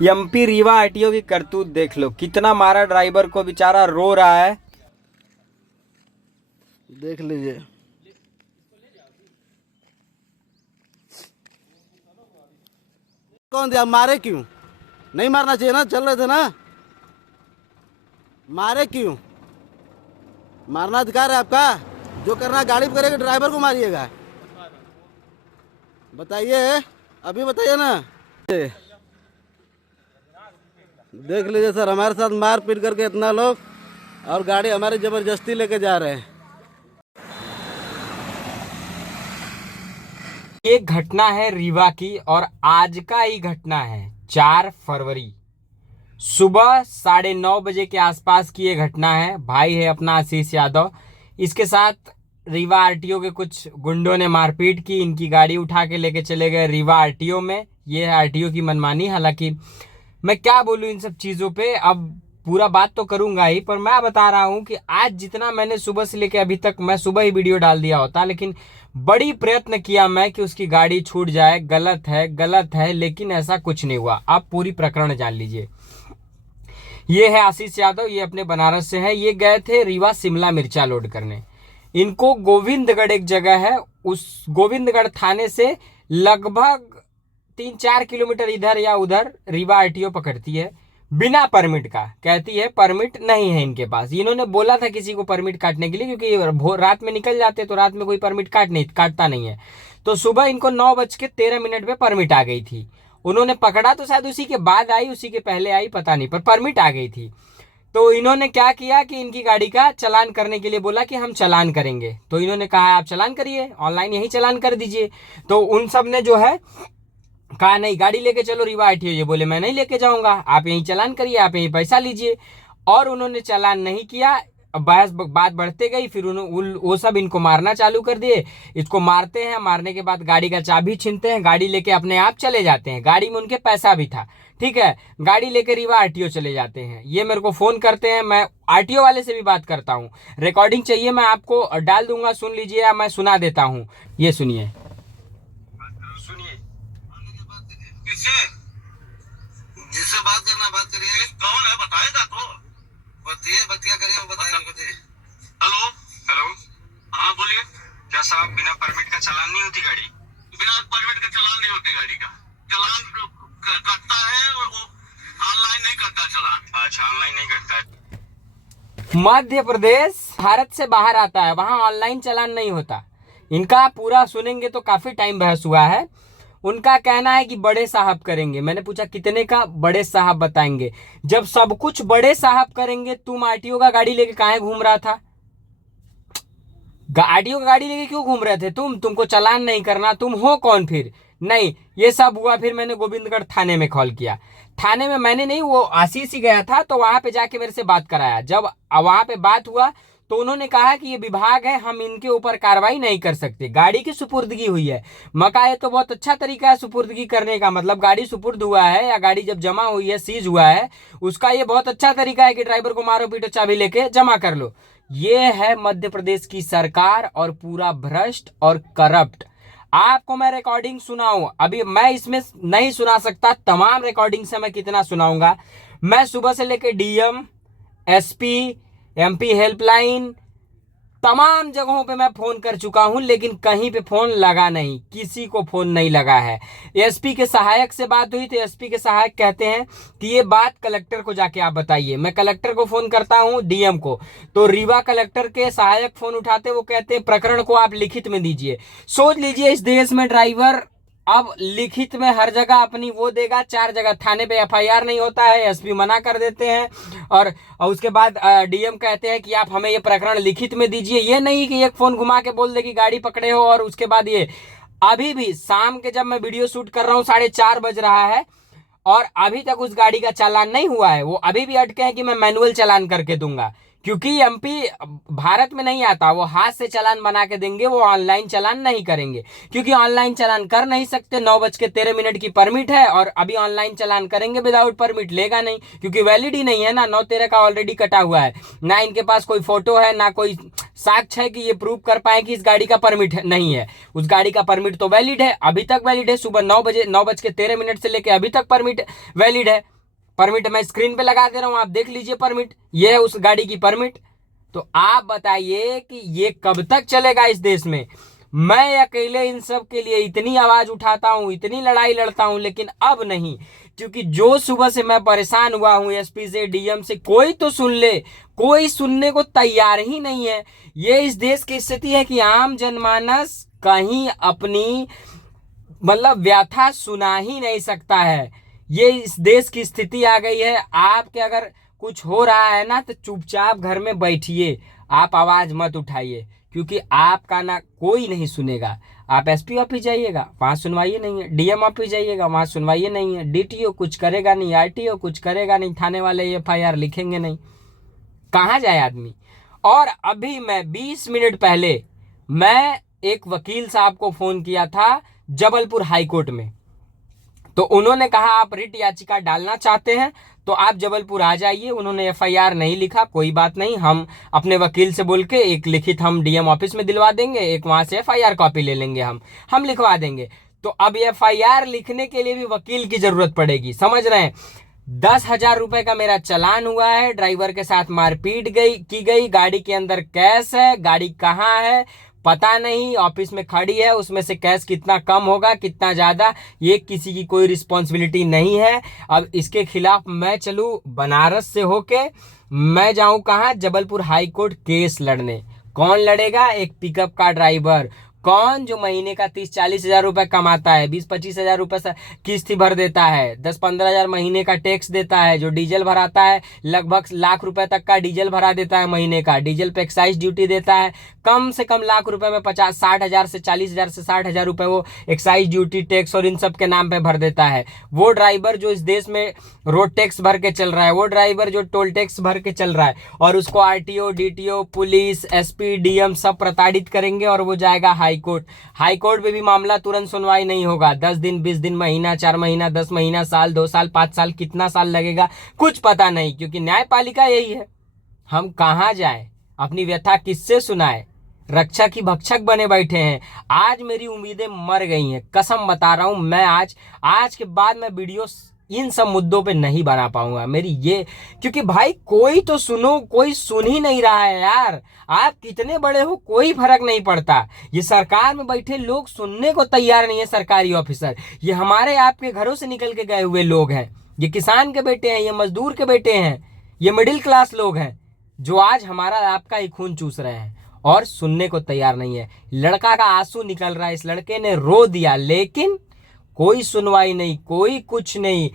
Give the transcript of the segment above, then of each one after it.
MP Rewa RTO की करतूत देख लो, कितना मारा ड्राइवर को, बेचारा रो रहा है। देख लीजिए। कौन दिया? मारे क्यों? नहीं मारना चाहिए ना, चल रहे थे ना। मारे क्यों? मारना अधिकार है आपका, जो करना गाड़ी पे करेगा, ड्राइवर को मारिएगा। बताइए, अभी बताइए ना। देख लीजिए सर, हमारे साथ मार पीट करके इतना लोग, और गाड़ी हमारी जबरदस्ती लेके जा रहे हैं। ये घटना है रीवा की, और आज का ही घटना है 4 फरवरी सुबह 9:30 बजे के आसपास की ये घटना है। भाई है अपना आशीष यादव, इसके साथ रीवा आरटीओ के कुछ गुंडों ने मारपीट की, इनकी गाड़ी उठा के लेके चले गए रीवा आरटीओ में। ये है आरटीओ की मनमानी। हालांकि मैं क्या बोलूं इन सब चीजों पे, अब पूरा बात तो करूंगा ही, पर मैं बता रहा हूं कि आज जितना मैंने सुबह से लेके अभी तक, मैं सुबह ही वीडियो डाल दिया होता, लेकिन बड़ी प्रयत्न किया मैं कि उसकी गाड़ी छूट जाए। गलत है, गलत है, लेकिन ऐसा कुछ नहीं हुआ। आप पूरी प्रकरण जान लीजिए। ये है आशीष यादव, ये अपने बनारस से है। ये गए थे रीवा शिमला मिर्चा लोड करने। इनको गोविंदगढ़ एक जगह है, उस गोविंदगढ़ थाने से लगभग 3-4 किलोमीटर इधर या उधर रीवा आरटीओ पकड़ती है, बिना परमिट का। कहती है परमिट नहीं है इनके पास। इन्होंने बोला था किसी को परमिट काटने के लिए, क्योंकि रात में निकल जाते तो रात में कोई परमिट काटता नहीं है। तो सुबह इनको 9:13 पे परमिट आ गई थी। उन्होंने पकड़ा तो शायद उसी के बाद आई, उसी के पहले आई, पता नहीं, पर परमिट आ गई थी। तो इन्होंने क्या किया कि इनकी गाड़ी का चालान करने के लिए बोला कि हम चालान करेंगे। तो इन्होंने कहा आप चालान करिए, ऑनलाइन यही चालान कर दीजिए। तो उन सब ने जो है कहा नहीं, गाड़ी लेके चलो रीवा आरटीओ। ये बोले मैं नहीं लेके जाऊंगा, आप यहीं चालान करिए, आप यहीं पैसा लीजिए। और उन्होंने चालान नहीं किया। बहस बात बढ़ते गई, फिर वो सब इनको मारना चालू कर दिए। इसको मारते हैं, मारने के बाद गाड़ी का चाबी छीनते हैं, गाड़ी लेके अपने आप चले जाते हैं। गाड़ी में उनके पैसा भी था, ठीक है। गाड़ी लेके रीवा आरटीओ चले जाते हैं। ये मेरे को फोन करते हैं, मैं आरटीओ वाले से भी बात करता हूँ। रिकॉर्डिंग चाहिए मैं आपको डाल दूंगा, सुन लीजिए, या मैं सुना देता हूँ। ये सुनिए। किससे? जिससे बात करना बात करिए। कौन है बताएगा तो बताइए, बतिया करिए, वो बताएगा कुछ। हेलो हेलो, हाँ बोलिए। क्या साहब, बिना परमिट का चालान नहीं होती गाड़ी? बिना परमिट का चालान नहीं होती गाड़ी का। चालान कटता है, ऑनलाइन नहीं करता चालान। अच्छा, ऑनलाइन नहीं करता है। मध्य प्रदेश भारत से बाहर आता है, वहां ऑनलाइन चालान नहीं होता। इनका पूरा सुनेंगे तो काफी टाइम बहस हुआ है। उनका कहना है कि बड़े साहब करेंगे। मैंने पूछा कितने का? बड़े साहब बताएंगे। जब सब कुछ बड़े साहब करेंगे, तुम आरटीओ का गाड़ी लेके काहे घूम रहा था? आरटीओ का गाड़ी लेके क्यों घूम रहे थे तुमको चालान नहीं करना, तुम हो कौन फिर? नहीं, ये सब हुआ। फिर मैंने गोविंदगढ़ थाने में कॉल किया। थाने में मैंने नहीं, वो आशीष ही गया था, तो वहां पे जाके मेरे से बात कराया। जब वहां पे बात हुआ तो उन्होंने कहा कि ये विभाग है, हम इनके ऊपर कार्रवाई नहीं कर सकते। गाड़ी की सुपुर्दगी हुई है। मका, ये तो बहुत अच्छा तरीका है सुपुर्दगी करने का। मतलब गाड़ी सुपुर्द हुआ है, या गाड़ी जब जमा हुई है, सीज हुआ है, उसका ये बहुत अच्छा तरीका है कि ड्राइवर को मारो पीटो, चाबी लेके जमा कर लो। ये है मध्य प्रदेश की सरकार, और पूरा भ्रष्ट और करप्ट। आपको मैं रिकॉर्डिंग सुनाऊं, अभी मैं इसमें नहीं सुना सकता, तमाम रिकॉर्डिंग से मैं कितना सुनाऊंगा। मैं सुबह से लेके डीएम, एसपी, एमपी हेल्पलाइन, तमाम जगहों पे मैं फोन कर चुका हूं, लेकिन कहीं पे फोन लगा नहीं, किसी को फोन नहीं लगा है। एसपी के सहायक से बात हुई तो एसपी के सहायक कहते हैं कि ये बात कलेक्टर को जाके आप बताइए। मैं कलेक्टर को फोन करता हूं, डीएम को, तो रीवा कलेक्टर के सहायक फोन उठाते, वो कहते हैं प्रकरण को आप लिखित में दीजिए। सोच लीजिए, इस देश में ड्राइवर अब लिखित में हर जगह अपनी वो देगा। 4 जगह थाने पे एफआईआर नहीं होता है, एसपी मना कर देते हैं, और उसके बाद डीएम कहते हैं कि आप हमें ये प्रकरण लिखित में दीजिए। ये नहीं कि एक फोन घुमा के बोल दे कि गाड़ी पकड़े हो, और उसके बाद ये। अभी भी शाम के जब मैं वीडियो शूट कर रहा हूँ 4:30 बज रहा है, और अभी तक उस गाड़ी का चालान नहीं हुआ है। वो अभी भी अटके हैं कि मैं मैनुअल चालान करके दूंगा, क्योंकि एमपी भारत में नहीं आता। वो हाथ से चालान बना के देंगे, वो ऑनलाइन चालान नहीं करेंगे, क्योंकि ऑनलाइन चालान कर नहीं सकते। 9:13 की परमिट है, और अभी ऑनलाइन चालान करेंगे विदाउट परमिट लेगा नहीं, क्योंकि वैलिड ही नहीं है ना। 9/13 का ऑलरेडी कटा हुआ है, ना इनके पास कोई फोटो है, ना कोई साक्ष्य है कि ये प्रूव कर पाए कि इस गाड़ी का परमिट नहीं है। उस गाड़ी का परमिट तो वैलिड है, अभी तक वैलिड है, सुबह 9:13 से लेके अभी तक परमिट वैलिड है। परमिट मैं स्क्रीन पे लगा दे रहा हूं, आप देख लीजिए परमिट, ये है उस गाड़ी की परमिट। तो आप बताइए कि ये कब तक चलेगा इस देश में। मैं अकेले इन सब के लिए इतनी आवाज उठाता हूं, इतनी लड़ाई लड़ता हूं, लेकिन अब नहीं, क्योंकि जो सुबह से मैं परेशान हुआ हूं एसपी से, डीएम से, कोई तो सुन ले, कोई सुनने को तैयार ही नहीं है। ये इस देश की स्थिति है कि आम जनमानस कहीं अपनी मतलब व्यथा सुना ही नहीं सकता है। ये इस देश की स्थिति आ गई है। आपके अगर कुछ हो रहा है ना तो चुपचाप घर में बैठिए, आप आवाज मत उठाइए, क्योंकि आपका ना कोई नहीं सुनेगा। आप एसपी ऑफिस जाइएगा, वहां सुनवाई नहीं है, डीएम ऑफिस जाइएगा, वहां सुनवाई नहीं है, डीटीओ कुछ करेगा नहीं, आरटीओ कुछ करेगा नहीं, थाने वाले एफआईआर लिखेंगे नहीं, कहां जाए आदमी। और अभी मैं 20 मिनट पहले मैं एक वकील साहब को फोन किया था जबलपुर हाईकोर्ट में, तो उन्होंने कहा आप रिट याचिका डालना चाहते हैं तो आप जबलपुर आ जाइए। उन्होंने एफआईआर नहीं लिखा, कोई बात नहीं, हम अपने वकील से बोल के एक लिखित हम डीएम ऑफिस में दिलवा देंगे, एक वहां से एफआईआर कॉपी ले लेंगे, हम लिखवा देंगे। तो अब एफआईआर लिखने के लिए भी वकील की जरूरत पड़ेगी, समझ रहे हैं। 10,000 रुपए का मेरा चालान हुआ है, ड्राइवर के साथ मारपीट की गई, गाड़ी के अंदर कैश है, गाड़ी कहाँ है पता नहीं, ऑफिस में खड़ी है, उसमें से कैश कितना कम होगा कितना ज्यादा, ये किसी की कोई रिस्पॉन्सिबिलिटी नहीं है। अब इसके खिलाफ मैं चलूं बनारस से होके, मैं जाऊं कहां, जबलपुर हाई कोर्ट केस लड़ने। कौन लड़ेगा? एक पिकअप का ड्राइवर। कौन? जो महीने का 30-40 हजार रुपए कमाता है, 20-25 हजार रुपए किस्त भर देता है, 10-15 हजार महीने का टैक्स देता है, जो डीजल भराता है लगभग लाख रुपए तक का डीजल भरा देता है महीने का, डीजल पे एक्साइज ड्यूटी देता है, कम से कम लाख रुपए में 50-60 हजार से 40 हजार से 60 हजार रुपए वो एक्साइज ड्यूटी टैक्स और इन सब के नाम पे भर देता है। वो ड्राइवर जो इस देश में रोड टैक्स भर के चल रहा है, वो ड्राइवर जो टोल टैक्स भर के चल रहा है, और उसको RTO, DTO, police, SP, DM सब प्रताड़ित करेंगे और वो जाएगा हाईकोर्ट में भी मामला तुरंत सुनवाई नहीं होगा। 10 दिन, 20 दिन, महीना, 4 महीना, 10 महीना, साल, 2 साल, 5 साल, कितना साल लगेगा कुछ पता नहीं, क्योंकि न्यायपालिका यही है। हम कहां जाए, अपनी व्यथा किससे सुनाए, रक्षा की भक्षक बने बैठे हैं। आज मेरी उम्मीदें मर गई हैं, कसम बता रहा हूं। मैं आज के बाद मैं वीडियो इन सब मुद्दों पे नहीं बना पाऊंगा मेरी ये, क्योंकि भाई कोई तो सुनो, कोई सुन ही नहीं रहा है यार। आप कितने बड़े हो कोई फर्क नहीं पड़ता, ये सरकार में बैठे लोग सुनने को तैयार नहीं है। सरकारी ऑफिसर ये हमारे आपके घरों से निकल के गए हुए लोग हैं, ये किसान के बेटे हैं, ये मजदूर के बेटे हैं, ये मिडिल क्लास लोग हैं, जो आज हमारा आपका ही खून चूस रहे हैं और सुनने को तैयार नहीं है। लड़का का आंसू निकल रहा है, इस लड़के ने रो दिया, लेकिन कोई सुनवाई नहीं, कोई कुछ नहीं।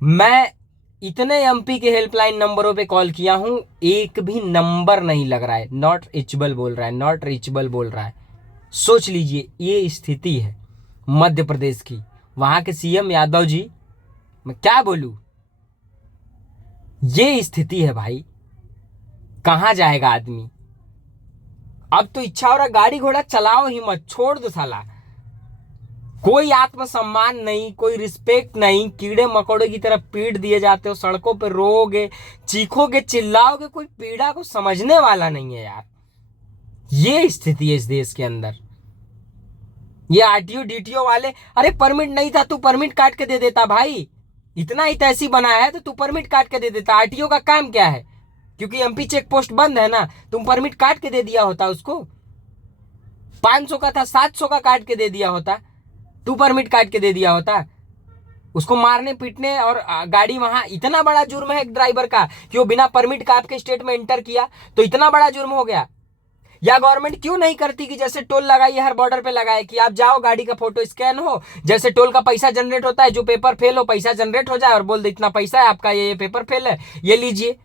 मैं इतने एमपी के हेल्पलाइन नंबरों पे कॉल किया हूं, एक भी नंबर नहीं लग रहा है, नॉट रीचेबल बोल रहा है, नॉट रीचेबल बोल रहा है। सोच लीजिए ये स्थिति है मध्य प्रदेश की, वहां के सीएम यादव जी, मैं क्या बोलूं, ये स्थिति है भाई। कहां जाएगा आदमी? अब तो इच्छा हो रहा गाड़ी घोड़ा चलाओ ही मत, छोड़ दो साला। कोई आत्मसम्मान नहीं, कोई रिस्पेक्ट नहीं, कीड़े मकोड़े की तरह पीट दिए जाते हो, सड़कों पे रोओगे, चीखोगे, चिल्लाओगे, कोई पीड़ा को समझने वाला नहीं है यार। ये स्थिति है इस देश के अंदर। ये आरटीओ डीटीओ वाले, अरे परमिट नहीं था, तू परमिट काट के दे देता भाई, इतना ही तैसी बनाया है तो तू परमिट काट के दे देता। आरटीओ का काम क्या है? क्योंकि एमपी चेक पोस्ट बंद है ना, तुम परमिट काट के दे दिया होता उसको, 500 का था 700 का काट के दे दिया होता, तू परमिट काट के दे दिया होता उसको। मारने पीटने और गाड़ी, वहां इतना बड़ा जुर्म है एक ड्राइवर का कि वो बिना परमिट का आपके स्टेट में एंटर किया, तो इतना बड़ा जुर्म हो गया। या गवर्नमेंट क्यों नहीं करती कि जैसे टोल लगाई हर बॉर्डर पे लगाए कि आप जाओ, गाड़ी का फोटो स्कैन हो, जैसे टोल का पैसा जनरेट होता है, जो पेपर फेल हो पैसा जनरेट हो जाए और बोल दे इतना पैसा है आपका, ये पेपर फेल है, ये लीजिए,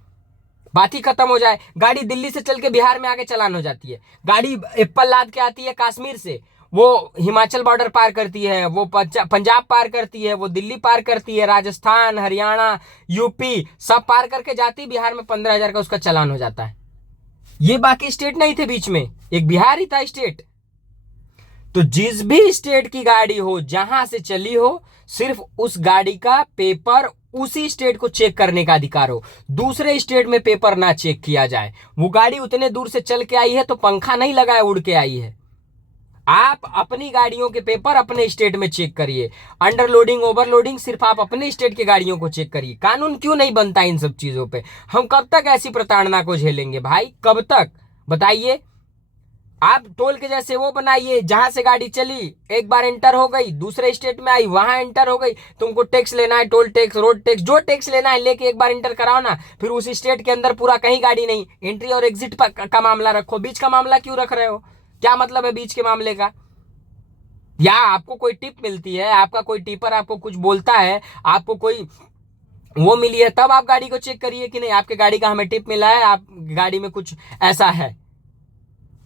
बात ही खत्म हो जाए। गाड़ी दिल्ली से चल के बिहार में आके चालान हो जाती है, गाड़ी एप्पल लाद के आती है कश्मीर से, वो हिमाचल बॉर्डर पार करती है, वो पंजाब पार करती है, वो दिल्ली पार करती है, राजस्थान, हरियाणा, यूपी सब पार करके जाती, बिहार में 15,000 का उसका चालान हो जाता है। ये बाकी स्टेट नहीं थे बीच में, एक बिहार ही था स्टेट। तो जिस भी स्टेट की गाड़ी हो, जहां से चली हो, सिर्फ उस गाड़ी का पेपर उसी स्टेट को चेक करने का अधिकार हो, दूसरे स्टेट में पेपर ना चेक किया जाए। वो गाड़ी उतने दूर से चल के आई है तो पंखा नहीं लगाए उड़ के आई है। आप अपनी गाड़ियों के पेपर अपने स्टेट में चेक करिए, अंडरलोडिंग ओवरलोडिंग सिर्फ आप अपने स्टेट की गाड़ियों को चेक करिए। कानून क्यों नहीं बनता इन सब चीजों पे? हम कब तक ऐसी प्रताड़ना को झेलेंगे भाई, कब तक बताइए? आप टोल के जैसे वो बनाइए, जहां से गाड़ी चली एक बार एंटर हो गई, दूसरे स्टेट में आई वहां एंटर हो गई, तुमको टैक्स लेना है, टोल टैक्स रोड टैक्स जो टैक्स लेना है लेके एक बार एंटर कराओ ना। फिर उस स्टेट के अंदर पूरा कहीं गाड़ी नहीं, एंट्री और एग्जिट का मामला रखो, बीच का मामला क्यों रख रहे हो? क्या मतलब है बीच के मामले का? या आपको कोई टिप मिलती है, आपका कोई टिपर आपको कुछ बोलता है, आपको कोई वो मिली है, तब आप गाड़ी को चेक करिए कि नहीं आपके गाड़ी का हमें टिप मिला है, आप गाड़ी में कुछ ऐसा है,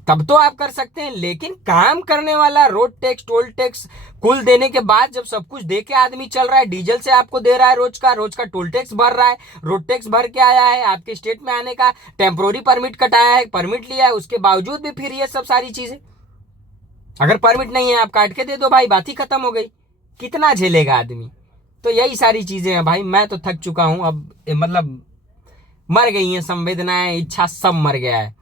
तब तो आप कर सकते हैं। लेकिन काम करने वाला रोड टैक्स टोल टैक्स कुल देने के बाद जब सब कुछ दे के आदमी चल रहा है, डीजल से आपको दे रहा है, रोज का टोल टैक्स भर रहा है, रोड टैक्स भर के आया है, आपके स्टेट में आने का टेम्पोररी परमिट कटाया है, परमिट लिया है, उसके बावजूद भी फिर ये सब सारी चीजें, अगर परमिट नहीं है आप काट के दे दो भाई, बात ही खत्म हो गई। कितना झेलेगा आदमी? तो यही सारी चीजें हैं भाई, मैं तो थक चुका हूं अब, मतलब मर गई हैं संवेदनाएं, इच्छा सब मर गया है।